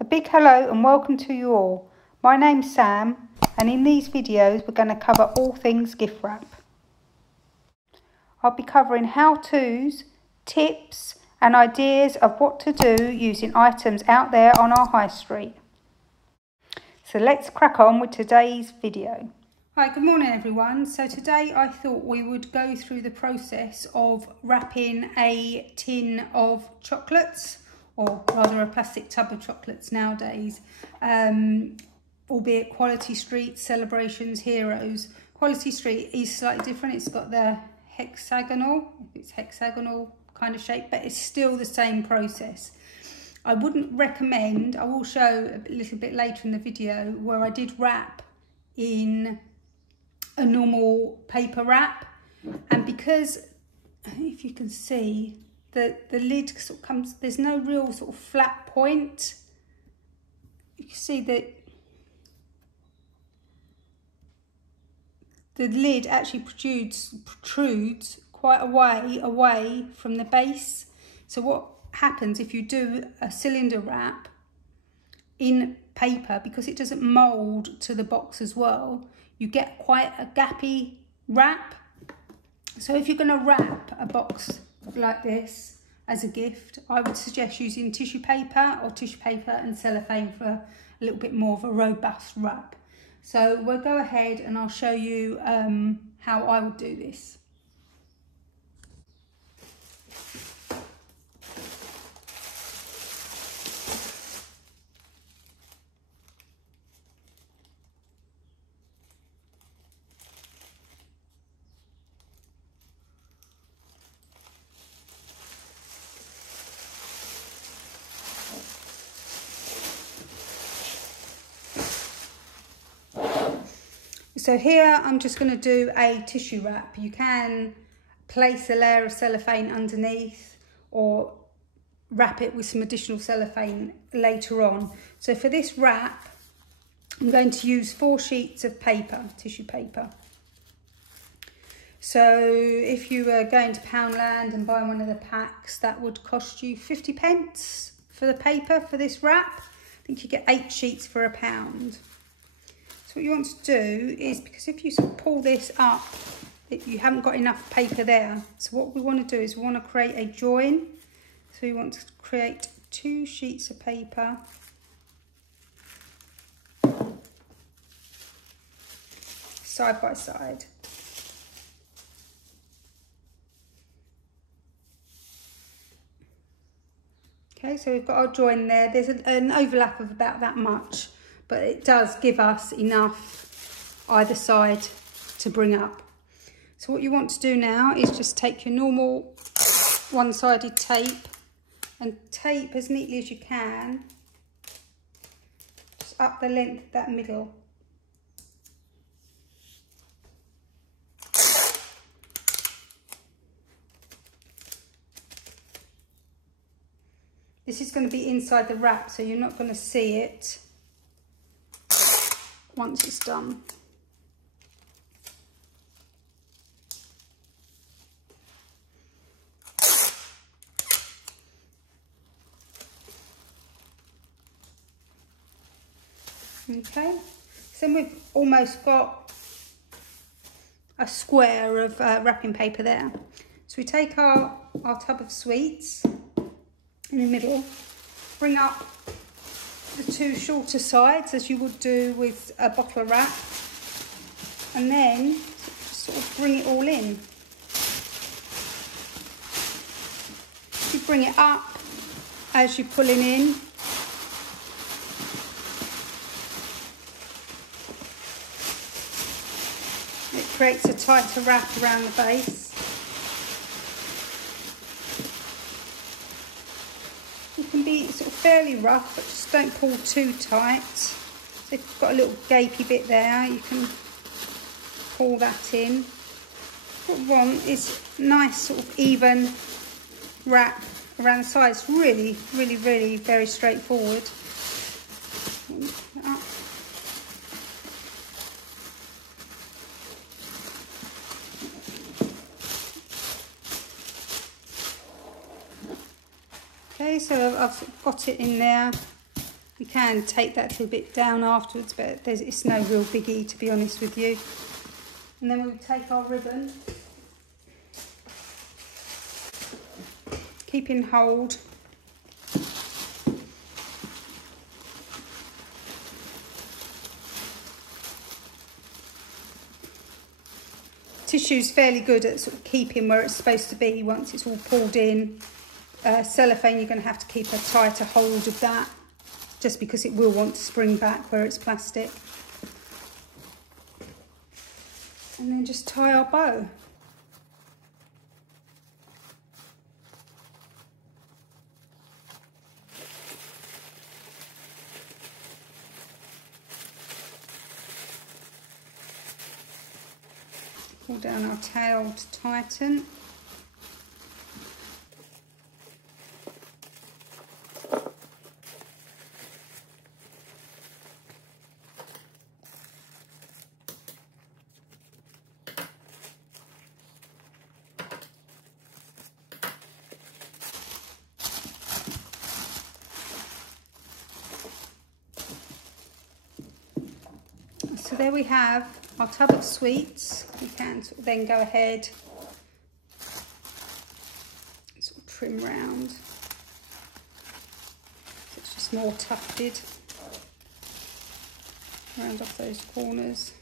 A big hello and welcome to you all. My name's Sam and in these videos we're going to cover all things gift wrap. I'll be covering how-tos, tips and ideas of what to do using items out there on our high street. So let's crack on with today's video. Hi, good morning everyone. So today I thought we would go through the process of wrapping a tin of chocolates, or rather a plastic tub of chocolates nowadays, albeit Quality Street, Celebrations, Heroes. Quality Street is slightly different. It's got the hexagonal kind of shape, but it's still the same process. I wouldn't recommend, I will show a little bit later in the video where I did wrap in a normal paper wrap, and because if you can see that the lid sort of comes, there's no real sort of flat point. You can see that the lid actually protrudes quite a way away from the base. So what happens if you do a cylinder wrap in paper, because it doesn't mould to the box as well, you get quite a gappy wrap. So if you're going to wrap a box like this as a gift, I would suggest using tissue paper and cellophane for a little bit more of a robust wrap. So we'll go ahead and I'll show you how I would do this. So here I'm just going to do a tissue wrap. You can place a layer of cellophane underneath or wrap it with some additional cellophane later on. So for this wrap, I'm going to use 4 sheets of paper, tissue paper. So if you were going to Poundland and buying one of the packs, that would cost you 50p for the paper for this wrap. I think you get 8 sheets for £1. So what you want to do is, because if you sort of pull this up, you haven't got enough paper there. So what we want to do is we want to create a join. So we want to create 2 sheets of paper. Side by side. Okay, so we've got our join there. There's an overlap of about that much, but it does give us enough either side to bring up. So what you want to do now is just take your normal one-sided tape and tape as neatly as you can, just up the length of that middle. This is going to be inside the wrap, so you're not going to see it once it's done. Okay, so we've almost got a square of wrapping paper there. So we take our tub of sweets in the middle, bring up the 2 shorter sides as you would do with a bottle wrap, and then sort of bring it all in. You bring it up as you're pulling in. It creates a tighter wrap around the base. It can be sort of fairly rough, but just don't pull too tight. So if you've got a little gapey bit there, you can pull that in. What we want is nice sort of even wrap around the sides. Really very straightforward. Okay, so I've got it in there, You can take that little bit down afterwards, but it's no real biggie, to be honest with you. And then we'll take our ribbon, keep in hold. Tissue's fairly good at sort of keeping where it's supposed to be once it's all pulled in. Cellophane, you're going to have to keep a tighter hold of that, just because it will want to spring back where it's plastic. And then just tie our bow. Pull down our tail to tighten. So there we have our tub of sweets. We can sort of then go ahead and sort of trim round. So it's just more tufted. Round off those corners.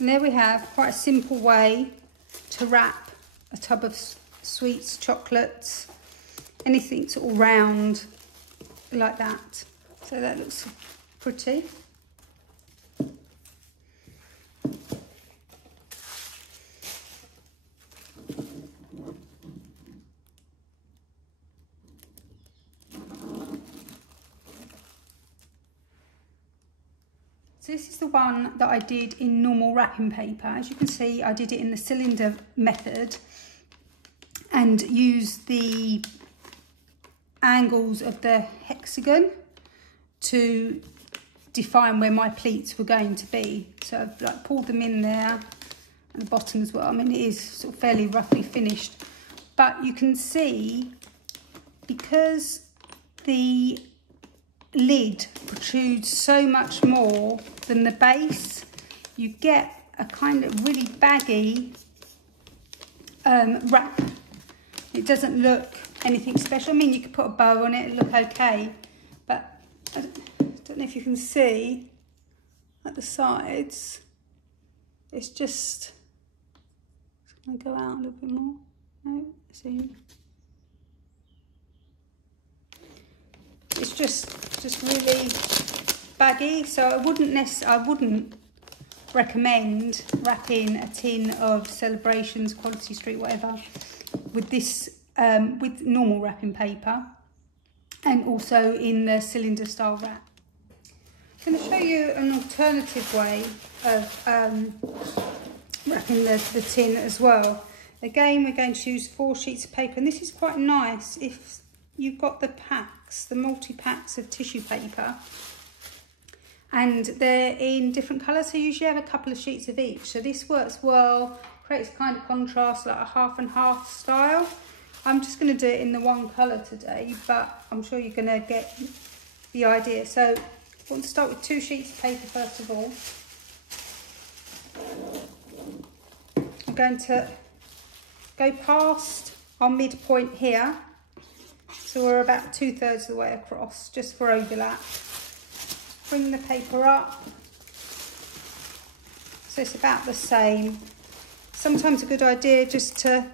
And there we have quite a simple way to wrap a tub of sweets, chocolates, anything sort of round like that. So that looks pretty. So this is the one that I did in normal wrapping paper. As you can see, I did it in the cylinder method and used the angles of the hexagon to define where my pleats were going to be. So I've like pulled them in there and the bottom as well. I mean, it is sort of fairly roughly finished, but you can see because the lid protrudes so much more than the base, you get a kind of really baggy wrap. It doesn't look anything special. I mean, you could put a bow on it, it'll look okay, but I don't know if you can see at the sides, it's just going to go out a little bit more. No, see. It's just really baggy, so I wouldn't recommend wrapping a tin of Celebrations, Quality Street, whatever, with this with normal wrapping paper, and also in the cylinder style wrap. I'm going to show you an alternative way of wrapping the tin as well. Again, we're going to use 4 sheets of paper, and this is quite nice if you've got the packs, the multi-packs of tissue paper, and they're in different colours, so you usually have a couple of sheets of each. So this works well, creates kind of contrast, like a half and half style. I'm just going to do it in the one colour today, but I'm sure you're going to get the idea. So I want to start with 2 sheets of paper first of all. I'm going to go past our midpoint here. So we're about 2/3 of the way across, just for overlap. Bring the paper up. So it's about the same. Sometimes a good idea just to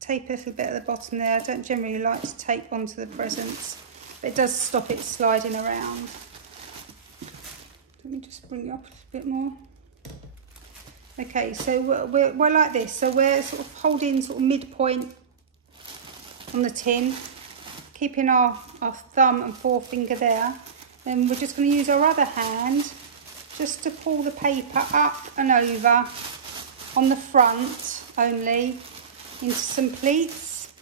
tape a little bit at the bottom there. I don't generally like to tape onto the presents, but it does stop it sliding around. Let me just bring it up a little bit more. Okay, so we're like this. So we're sort of holding sort of midpoint on the tin, keeping our thumb and forefinger there. Then we're just going to use our other hand just to pull the paper up and over on the front only into some pleats.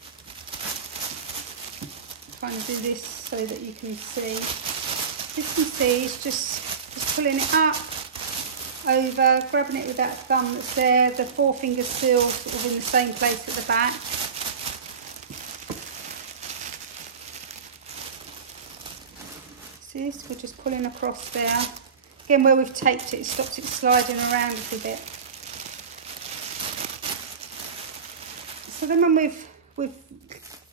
I'm trying to do this so that you can see. As you can see, it's just pulling it up, over, grabbing it with that thumb that's there, the forefinger still sort of in the same place at the back. See this? We're just pulling across there. Again, where we've taped it, it stops it sliding around a little bit. So then when we've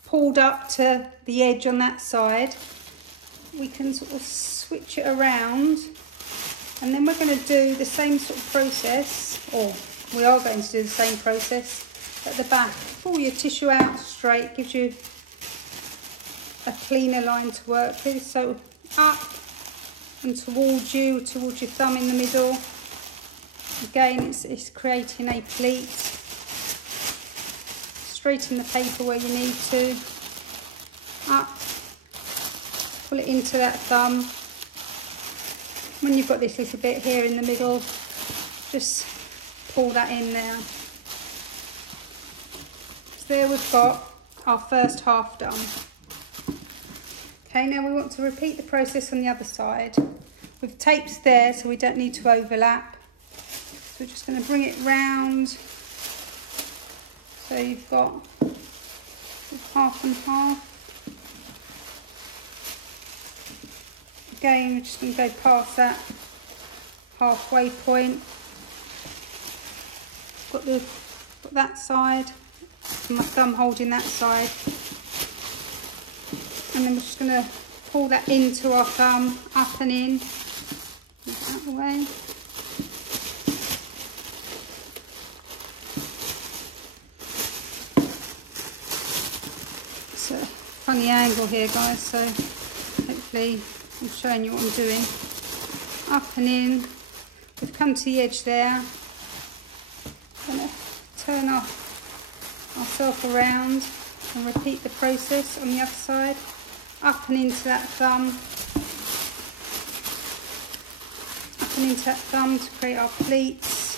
pulled up to the edge on that side, we can sort of switch it around, and then we're going to do the same sort of process, or we are going to do the same process at the back. Pull your tissue out straight, gives you a cleaner line to work with. So up and towards you, towards your thumb in the middle. Again, it's creating a pleat. Straighten the paper where you need to. Up, pull it into that thumb. When you've got this little bit here in the middle, just pull that in there. So there we've got our first half done. Okay, now we want to repeat the process on the other side. We've taped there, so we don't need to overlap. So we're just going to bring it round. So you've got half and half. Again, we're just going to go past that halfway point. Got that side, and my thumb holding that side. And then we're just going to pull that into our thumb, up and in. Move that out of the way. It's a funny angle here, guys, so hopefully I'm showing you what I'm doing. Up and in. We've come to the edge there. I'm going to turn ourselves around and repeat the process on the other side. Up and into that thumb. Up and into that thumb to create our pleats.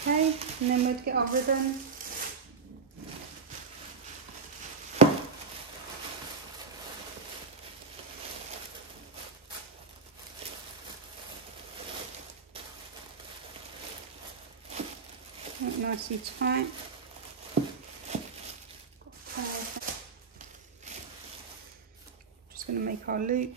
Okay, and then we'd get our ribbon. Nice and tight. Just going to make our loop.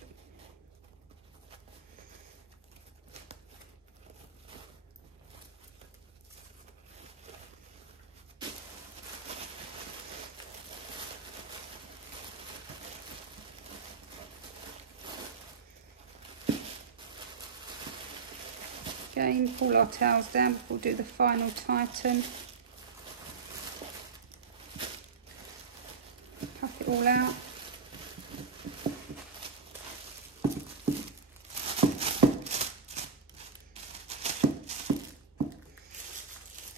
Again, pull our tails down before we do the final tighten. Puff it all out.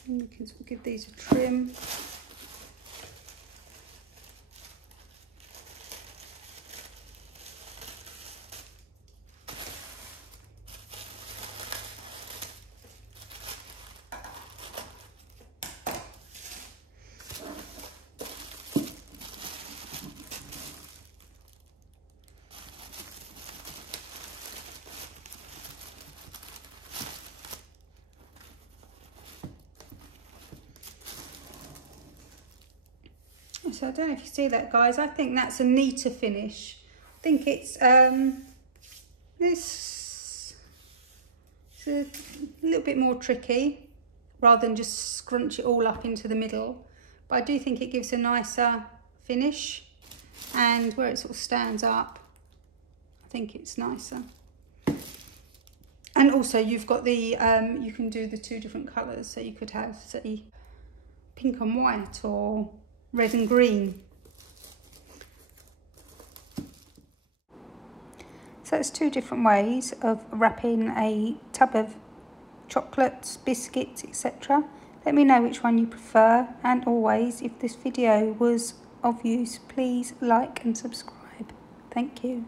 And we can give these a trim. So I don't know if you see that, guys. I think that's a neater finish. I think it's a little bit more tricky rather than just scrunch it all up into the middle. But I do think it gives a nicer finish, and where it sort of stands up, I think it's nicer. And also you've got the, you can do the two different colours. So you could have, say, pink and white or red and green. So it's two different ways of wrapping a tub of chocolates, biscuits, etc. Let me know which one you prefer, and always, if this video was of use, please like and subscribe. Thank you.